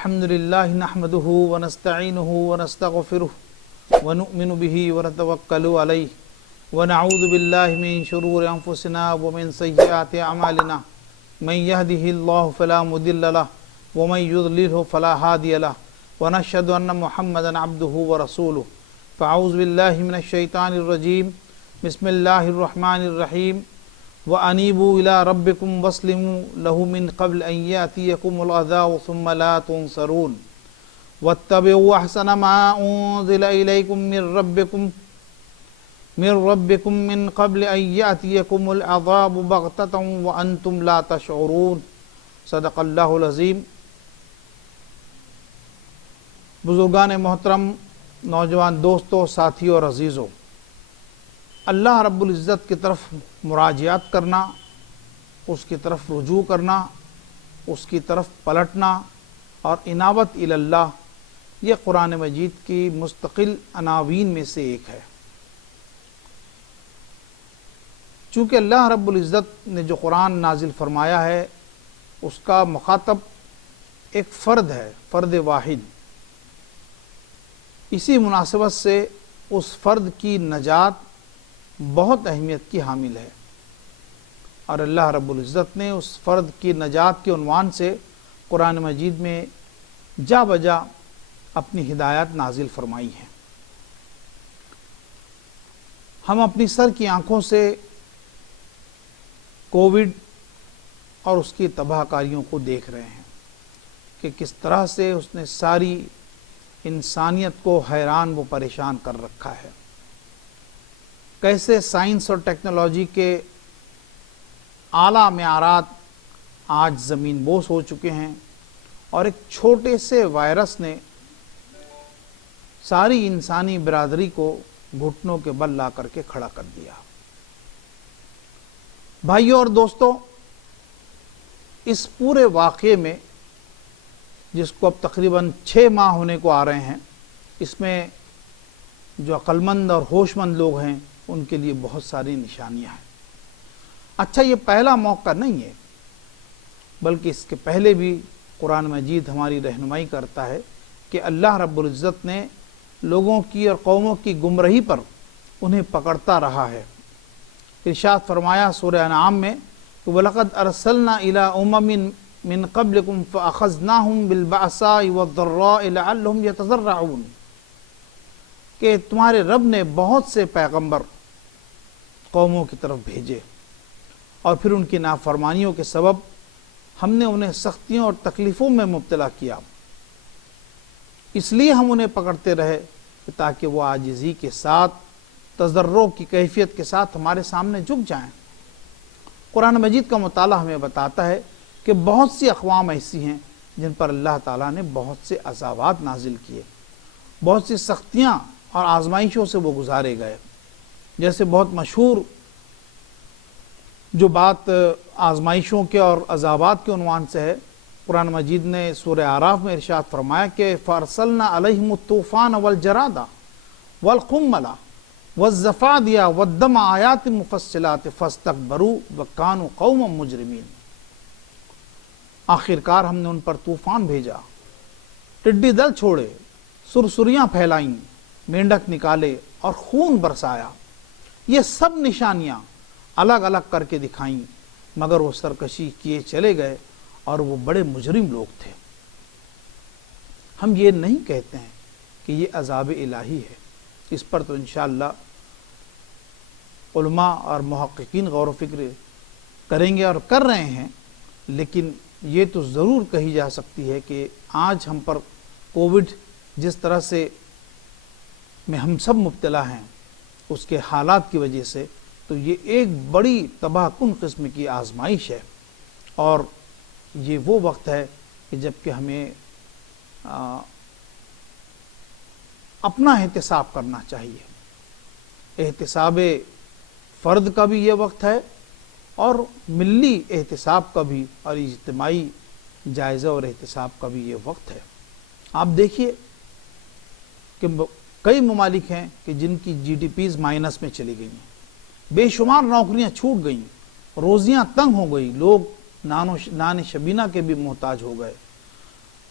الحمدللہ نحمدہ ونستعینہ ونستغفرہ ونؤمن بہ ونتوکل علیہ ونعوذ باللہ من شرور انفسنا ومن سیئات اعمالنا من یہدہ اللہ فلا مضل لہ ومن یضللہ فلا ہادی لہ ونشہد ان محمدا عبدہ ورسولہ فاعوذ باللہ من الشیطان الرجیم بسم اللہ الرحمن الرحیم وَأَنِيبُوا إِلَىٰ رَبِّكُمْ وَاسْلِمُوا لَهُ مِنْ قَبْلِ أَنْ يَأْتِيَكُمُ الْعَذَابُ ثُمَّ لَا تُنصَرُونَ وَاتَّبِعُوا أَحْسَنَ مَا أُنزِلَ إِلَيْكُمْ مِنْ رَبِّكُمْ مِنْ قَبْلِ أَنْ يَأْتِيَكُمُ الْعَذَابُ بَغْتَةً وَأَنْتُمْ لَا تَشْعُرُونَ صدق اللہ العظیم۔ بزرگان محترم، نوجوان دوستوں، ساتھیوں اور عزیزوں، اللہ رب العزت کی طرف مراجعات کرنا، اس کی طرف رجوع کرنا، اس کی طرف پلٹنا اور انابت اللہ، یہ قرآن مجید کی مستقل عناوین میں سے ایک ہے۔ چونکہ اللہ رب العزت نے جو قرآن نازل فرمایا ہے اس کا مخاطب ایک فرد ہے، فرد واحد۔ اسی مناسبت سے اس فرد کی نجات بہت اہمیت کی حامل ہے، اور اللہ رب العزت نے اس فرد کی نجات کے عنوان سے قرآن مجید میں جا بجا اپنی ہدایات نازل فرمائی ہیں۔ ہم اپنی سر کی آنکھوں سے کووڈ اور اس کی تباہ کاریوں کو دیکھ رہے ہیں کہ کس طرح سے اس نے ساری انسانیت کو حیران و پریشان کر رکھا ہے، کیسے سائنس اور ٹیکنالوجی کے اعلیٰ معیارات آج زمین بوس ہو چکے ہیں، اور ایک چھوٹے سے وائرس نے ساری انسانی برادری کو گھٹنوں کے بل لا کر کے کھڑا کر دیا۔ بھائیوں اور دوستوں، اس پورے واقعے میں، جس کو اب تقریباً 6 ماہ ہونے کو آ رہے ہیں، اس میں جو عقلمند اور ہوش مند لوگ ہیں ان کے لیے بہت ساری نشانیاں ہیں۔ اچھا، یہ پہلا موقع نہیں ہے، بلکہ اس کے پہلے بھی قرآن مجید ہماری رہنمائی کرتا ہے کہ اللہ رب العزت نے لوگوں کی اور قوموں کی گمراہی پر انہیں پکڑتا رہا ہے۔ ارشاد فرمایا سورہ انعام میں کہ وَلَقَدْ أَرْسَلْنَا إِلَىٰ أُمَمٍ مِّن قَبْلِكُمْ فَأَخَذْنَاهُمْ بِالْبَأْسَاءِ وَالضَّرَّاءِ لَعَلَّهُمْ يَتَضَرَّعُونَ کہ تمہارے رب نے بہت سے پیغمبر قوموں کی طرف بھیجے، اور پھر ان کی نافرمانیوں کے سبب ہم نے انہیں سختیوں اور تکلیفوں میں مبتلا کیا، اس لیے ہم انہیں پکڑتے رہے کہ تاکہ وہ عاجزی کے ساتھ، تضرع کی کیفیت کے ساتھ ہمارے سامنے جھک جائیں۔ قرآن مجید کا مطالعہ ہمیں بتاتا ہے کہ بہت سی اقوام ایسی ہیں جن پر اللہ تعالیٰ نے بہت سے عذابات نازل کیے، بہت سی سختیاں اور آزمائشوں سے وہ گزارے گئے۔ جیسے بہت مشہور جو بات آزمائشوں کے اور عذابات کے عنوان سے ہے، قرآن مجید نے سورہ اعراف میں ارشاد فرمایا کہ فَأَرْسَلْنَا عَلَيْهِمُ الطُّوفَانَ وَالْجَرَادَ وَالْقُمَّلَ وَالزَّفَادِيَ وَالدَّمَ آيَاتٍ مُفَصِّلَاتٍ فَاسْتَكْبَرُوا وَكَانُوا قَوْمًا مُجْرِمِينَ۔ آخرکار ہم نے ان پر طوفان بھیجا، ٹڈی دل چھوڑے، سرسریاں پھیلائیں، مینڈک نکالے اور خون برسایا۔ یہ سب نشانیاں الگ الگ کر کے دکھائیں، مگر وہ سرکشی کیے چلے گئے اور وہ بڑے مجرم لوگ تھے۔ ہم یہ نہیں کہتے ہیں کہ یہ عذاب الہی ہے، اس پر تو انشاءاللہ علماء اور محققین غور و فکر کریں گے اور کر رہے ہیں، لیکن یہ تو ضرور کہی جا سکتی ہے کہ آج ہم پر کووڈ جس طرح سے میں ہم سب مبتلا ہیں اس کے حالات کی وجہ سے، تو یہ ایک بڑی تباہ کن قسم کی آزمائش ہے، اور یہ وہ وقت ہے کہ جب کہ ہمیں اپنا احتساب کرنا چاہیے۔ احتساب فرد کا بھی یہ وقت ہے، اور ملی احتساب کا بھی، اور اجتماعی جائزہ اور احتساب کا بھی یہ وقت ہے۔ آپ دیکھیے کہ کئی ممالک ہیں کہ جن کی جی ڈی پیز مائنس میں چلی گئی ہیں، بے شمار نوکریاں چھوٹ گئیں، روزیاں تنگ ہو گئی، لوگ نان شبینہ کے بھی محتاج ہو گئے،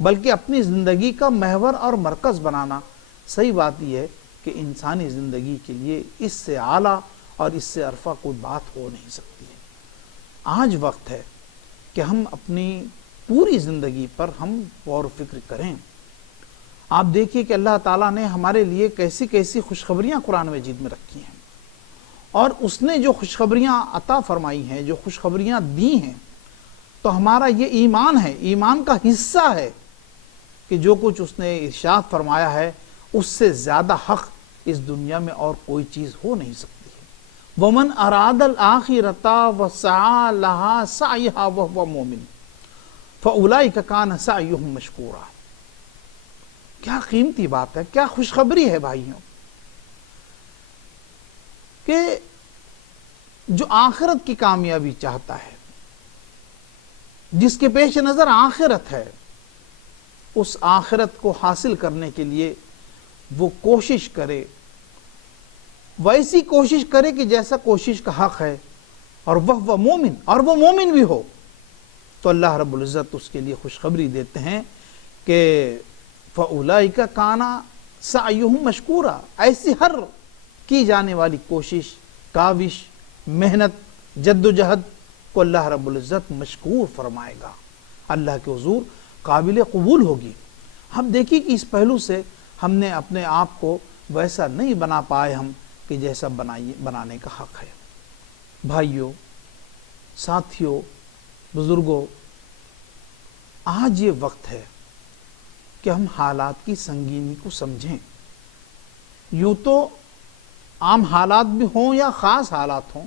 بلکہ اپنی زندگی کا محور اور مرکز بنانا۔ صحیح بات یہ ہے کہ انسانی زندگی کے لیے اس سے اعلیٰ اور اس سے ارفع کوئی بات ہو نہیں سکتی ہے۔ آج وقت ہے کہ ہم اپنی پوری زندگی پر ہم غور و فکر کریں۔ آپ دیکھیے کہ اللہ تعالیٰ نے ہمارے لیے کیسی کیسی خوشخبریاں قرآن مجید میں رکھی ہیں، اور اس نے جو خوشخبریاں عطا فرمائی ہیں، جو خوشخبریاں دی ہیں، تو ہمارا یہ ایمان ہے، ایمان کا حصہ ہے کہ جو کچھ اس نے ارشاد فرمایا ہے اس سے زیادہ حق اس دنیا میں اور کوئی چیز ہو نہیں سکتی ہے۔ وَمَنْ أَرَادَ الْآخِرَةَ وَسَعَى لَهَا سَعْيَهَا وَهُوَ مُؤْمِنٌ فَأُولَئِكَ كَانَ سَعْيُهُمْ مَشْكُورًا۔ کیا قیمتی بات ہے، کیا خوشخبری ہے بھائیوں، کہ جو آخرت کی کامیابی چاہتا ہے، جس کے پیش نظر آخرت ہے، اس آخرت کو حاصل کرنے کے لیے وہ کوشش کرے، ویسی کوشش کرے کہ جیسا کوشش کا حق ہے، اور وہ مومن، اور وہ مومن بھی ہو، تو اللہ رب العزت اس کے لیے خوشخبری دیتے ہیں کہ فَأُولَئِكَ كَانَ سَعْيُهُمْ مَشْكُورًا۔ ایسی ہر کی جانے والی کوشش، کاوش، محنت، جد و جہد کو اللہ رب العزت مشکور فرمائے گا، اللہ کے حضور قابل قبول ہوگی۔ ہم دیکھیں کہ اس پہلو سے ہم نے اپنے آپ کو ویسا نہیں بنا پائے ہم کہ جیسا بنانے کا حق ہے۔ بھائیوں، ساتھیوں، بزرگوں، آج یہ وقت ہے کہ ہم حالات کی سنگینی کو سمجھیں۔ یوں تو عام حالات بھی ہوں یا خاص حالات ہوں،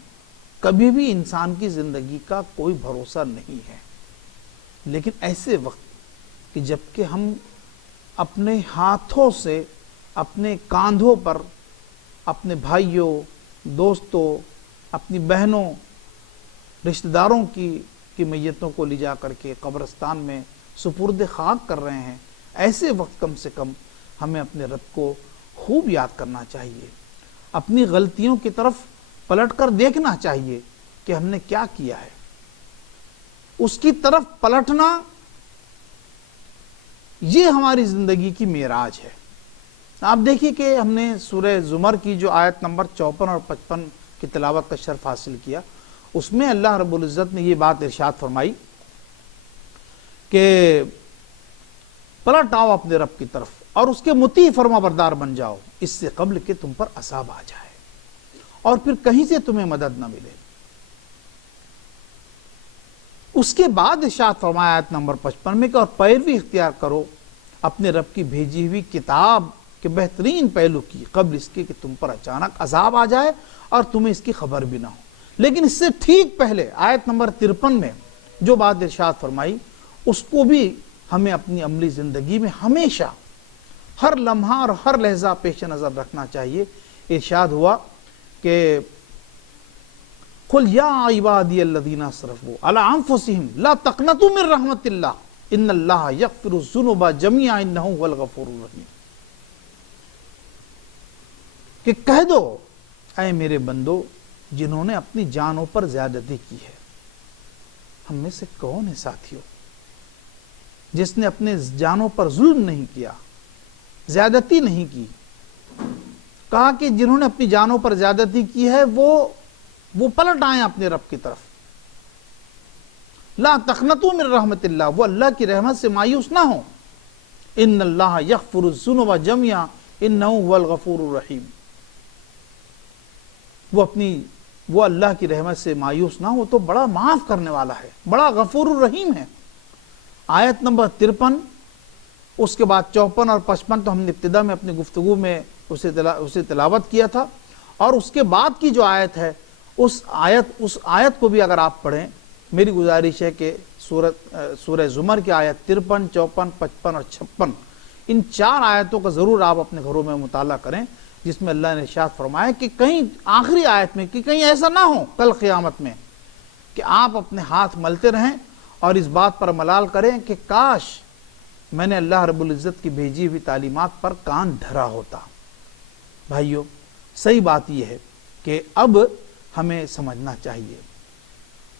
کبھی بھی انسان کی زندگی کا کوئی بھروسہ نہیں ہے، لیکن ایسے وقت کہ جب کہ ہم اپنے ہاتھوں سے اپنے کاندھوں پر اپنے بھائیوں، دوستوں، اپنی بہنوں، رشتہ داروں کی میتوں کو لے جا کر کے قبرستان میں سپرد خاک کر رہے ہیں، ایسے وقت کم سے کم ہمیں اپنے رب کو خوب یاد کرنا چاہیے، اپنی غلطیوں کی طرف پلٹ کر دیکھنا چاہیے کہ ہم نے کیا کیا ہے، اس کی طرف پلٹنا یہ ہماری زندگی کی معراج ہے۔ آپ دیکھیے کہ ہم نے سورہ زمر کی جو آیت نمبر 54 اور 55 کی تلاوت کا شرف حاصل کیا، اس میں اللہ رب العزت نے یہ بات ارشاد فرمائی کہ پلٹ آؤ اپنے رب کی طرف اور اس کے مطیع فرما بردار بن جاؤ، اس سے قبل کہ تم پر عذاب آ جائے اور پھر کہیں سے تمہیں مدد نہ ملے۔ اس کے بعد ارشاد فرمایا آیت نمبر 55 میں کہ اور پیروی اختیار کرو اپنے رب کی بھیجی ہوئی کتاب کے بہترین پہلو کی، قبل اس کے کہ تم پر اچانک عذاب آ جائے اور تمہیں اس کی خبر بھی نہ ہو۔ لیکن اس سے ٹھیک پہلے آیت نمبر 53 میں جو بات ارشاد فرمائی، اس کو بھی ہمیں اپنی عملی زندگی میں ہمیشہ ہر لمحہ اور ہر لحظہ پیش نظر رکھنا چاہیے۔ ارشاد ہوا کہ قُلْ يَا عِبَادِيَ الَّذِينَ أَسْرَفُوا عَلَىٰ أَنفُسِهِمْ لَا تَقْنَطُوا مِن رَحْمَةِ اللَّهِ إِنَّ اللَّهَ يَغْفِرُ الذُّنُوبَ جَمِيعًا إِنَّهُ هُوَ الْغَفُورُ الرَّحِيمُ، کہ کہہ دو اے میرے بندو جنہوں نے اپنی جانوں پر زیادتی کی ہے۔ ہم میں سے کون ہے ساتھیوں جس نے اپنے جانوں پر ظلم نہیں کیا، زیادتی نہیں کی؟ کہا کہ جنہوں نے اپنی جانوں پر زیادتی کی ہے وہ پلٹ آئیں اپنے رب کی طرف۔ لا تقنطوا من رحمت اللہ، وہ اللہ کی رحمت سے مایوس نہ ہوں۔ ان اللہ یغفر الذنوب جميعا انہ هو الغفور الرحیم، وہ اللہ کی رحمت سے مایوس نہ ہو تو بڑا معاف کرنے والا ہے، بڑا غفور الرحیم ہے۔ آیت نمبر 53، اس کے بعد 54 اور 55 تو ہم نے ابتدا میں اپنی گفتگو میں اسے تلاوت کیا تھا، اور اس کے بعد کی جو آیت ہے اس آیت کو بھی اگر آپ پڑھیں، میری گزارش ہے کہ سورہ زمر کی آیت 53، 54، 55 اور 56، ان 4 آیتوں کا ضرور آپ اپنے گھروں میں مطالعہ کریں، جس میں اللہ نے ارشاد فرمایا کہ کہیں آخری آیت میں کہ کہیں ایسا نہ ہو کل قیامت میں کہ آپ اپنے ہاتھ ملتے رہیں اور اس بات پر ملال کریں کہ کاش میں نے اللہ رب العزت کی بھیجی ہوئی تعلیمات پر کان دھرا ہوتا۔ بھائیو، صحیح بات یہ ہے کہ اب ہمیں سمجھنا چاہیے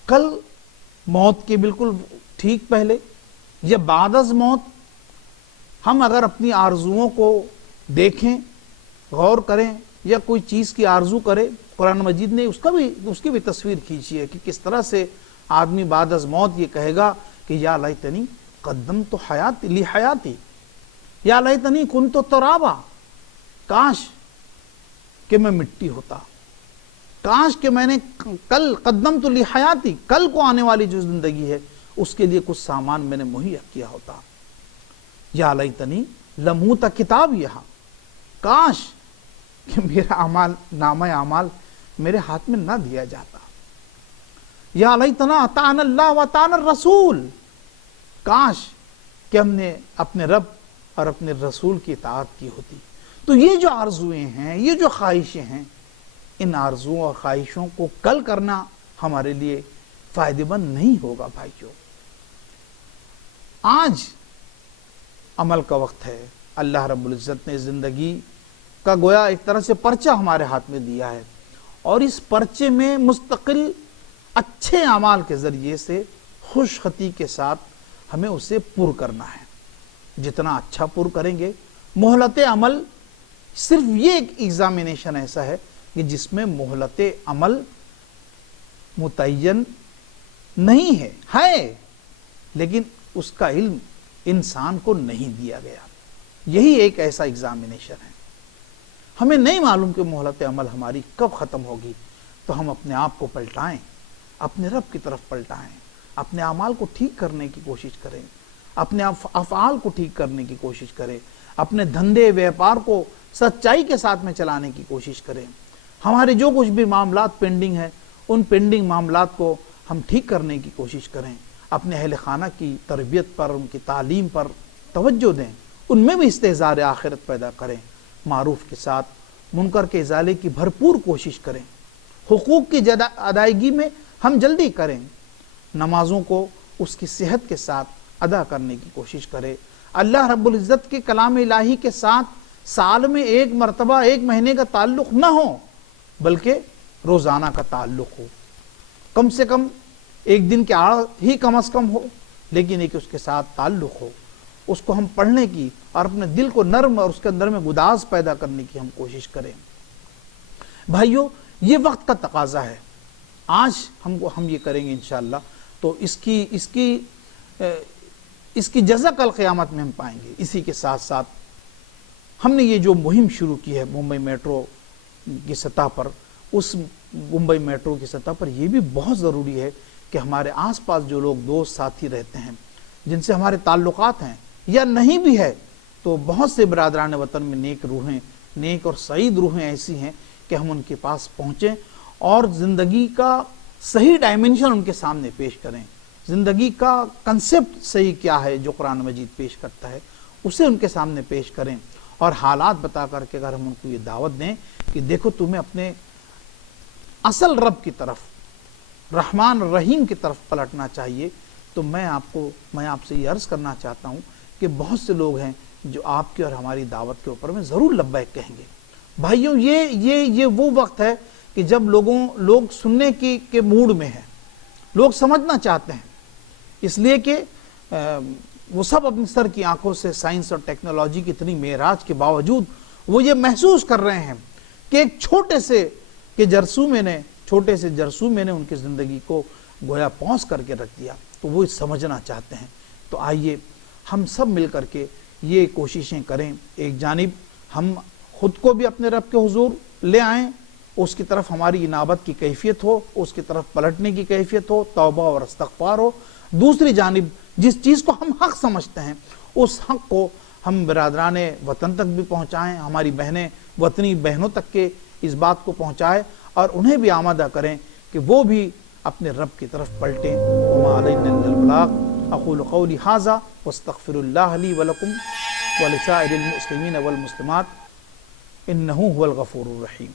کل موت کے بالکل ٹھیک پہلے یا بعد از موت ہم اگر اپنی آرزوؤں کو دیکھیں، غور کریں، یا کوئی چیز کی آرزو کرے، قرآن مجید نے اس کی بھی تصویر کھینچی ہے کہ کس طرح سے آدمی بعد از موت یہ کہے گا کہ یا لیتنی قدمت حیاتی، یا لیتنی کنت ترابا، کاش کہ میں مٹی ہوتا، کاش کہ میں نے کل قدمت حیاتی، کل کو آنے والی جو زندگی ہے اس کے لیے کچھ سامان میں نے مہیا کیا ہوتا، یا لیتنی لموت کتابیہ، کاش کہ میرا نامہ اعمال میرے ہاتھ میں نہ دیا جاتا، یا لیتنا اطعنا اللہ و اطعنا الرسول، کاش کہ ہم نے اپنے رب اور اپنے رسول کی اطاعت کی ہوتی۔ تو یہ جو آرزویں ہیں، یہ جو خواہشیں ہیں، ان آرزوؤں اور خواہشوں کو کل کرنا ہمارے لیے فائدہ مند نہیں ہوگا بھائیو۔ آج عمل کا وقت ہے۔ اللہ رب العزت نے زندگی کا گویا ایک طرح سے پرچہ ہمارے ہاتھ میں دیا ہے، اور اس پرچے میں مستقل اچھے اعمال کے ذریعے سے خوش خطی کے ساتھ ہمیں اسے پر کرنا ہے۔ جتنا اچھا پر کریں گے، مہلت عمل صرف یہ ایک ایگزامینیشن ایسا ہے کہ جس میں مہلت عمل متعین نہیں ہے لیکن اس کا علم انسان کو نہیں دیا گیا۔ یہی ایک ایسا ایگزامینیشن ہے۔ ہمیں نہیں معلوم کہ مہلت عمل ہماری کب ختم ہوگی، تو ہم اپنے آپ کو پلٹائیں، اپنے رب کی طرف پلٹائیں، اپنے اعمال کو ٹھیک کرنے کی کوشش کریں، اپنے افعال کو ٹھیک کرنے کی کوشش کریں، اپنے دھندے ویپار کو سچائی کے ساتھ میں چلانے کی کوشش کریں۔ ہمارے جو کچھ بھی معاملات پینڈنگ ہیں، ان پینڈنگ معاملات کو ہم ٹھیک کرنے کی کوشش کریں، اپنے اہل خانہ کی تربیت پر، ان کی تعلیم پر توجہ دیں، ان میں بھی استحضار آخرت پیدا کریں، معروف کے ساتھ منکر کے ازالے کی بھرپور کوشش کریں، حقوق کی ادائیگی میں ہم جلدی کریں، نمازوں کو اس کی صحت کے ساتھ ادا کرنے کی کوشش کریں، اللہ رب العزت کے کلام الہی کے ساتھ سال میں ایک مرتبہ ایک مہینے کا تعلق نہ ہو بلکہ روزانہ کا تعلق ہو، کم سے کم ایک دن کے آڑ ہی کم از کم ہو، لیکن ایک اس کے ساتھ تعلق ہو، اس کو ہم پڑھنے کی اور اپنے دل کو نرم اور اس کے اندر میں گداز پیدا کرنے کی ہم کوشش کریں۔ بھائیو، یہ وقت کا تقاضا ہے۔ آج ہم یہ کریں گے انشاءاللہ تو اس کی جزا کل قیامت میں ہم پائیں گے۔ اسی کے ساتھ ساتھ ہم نے یہ جو مہم شروع کی ہے ممبئی میٹرو کی سطح پر، اس ممبئی میٹرو کی سطح پر یہ بھی بہت ضروری ہے کہ ہمارے آس پاس جو لوگ دوست ساتھی رہتے ہیں، جن سے ہمارے تعلقات ہیں یا نہیں بھی ہے، تو بہت سے برادران وطن میں نیک اور سعید روحیں ایسی ہیں کہ ہم ان کے پاس پہنچیں اور زندگی کا صحیح ڈائمنشن ان کے سامنے پیش کریں، زندگی کا کنسپٹ صحیح کیا ہے جو قرآن مجید پیش کرتا ہے اسے ان کے سامنے پیش کریں، اور حالات بتا کر کے اگر ہم ان کو یہ دعوت دیں کہ دیکھو تمہیں اپنے اصل رب کی طرف، رحمان رحیم کی طرف پلٹنا چاہیے، تو میں آپ سے یہ عرض کرنا چاہتا ہوں کہ بہت سے لوگ ہیں جو آپ کی اور ہماری دعوت کے اوپر میں ضرور لبیک کہیں گے۔ بھائیوں، یہ وہ وقت ہے کہ جب لوگ سننے کے موڈ میں ہیں، لوگ سمجھنا چاہتے ہیں، اس لیے کہ وہ سب اپنی سر کی آنکھوں سے سائنس اور ٹیکنالوجی کی اتنی معراج کے باوجود وہ یہ محسوس کر رہے ہیں کہ ایک چھوٹے سے جرثومے نے ان کی زندگی کو گویا پونس کر کے رکھ دیا، تو وہ سمجھنا چاہتے ہیں۔ تو آئیے ہم سب مل کر کے یہ کوششیں کریں، ایک جانب ہم خود کو بھی اپنے رب کے حضور لے آئیں، اس کی طرف ہماری انابت کی کیفیت ہو، اس کی طرف پلٹنے کی کیفیت ہو، توبہ اور استغفار ہو، دوسری جانب جس چیز کو ہم حق سمجھتے ہیں اس حق کو ہم برادران وطن تک بھی پہنچائیں، ہماری وطنی بہنوں تک کے اس بات کو پہنچائیں اور انہیں بھی آمادہ کریں کہ وہ بھی اپنے رب کی طرف پلٹیں۔ وما علینا الا البلاغ۔ اقول قولی ھذا واستغفر اللہ لی ولکم ولسائر المسلمین والمسلمات انہ هو الغفور الرحیم۔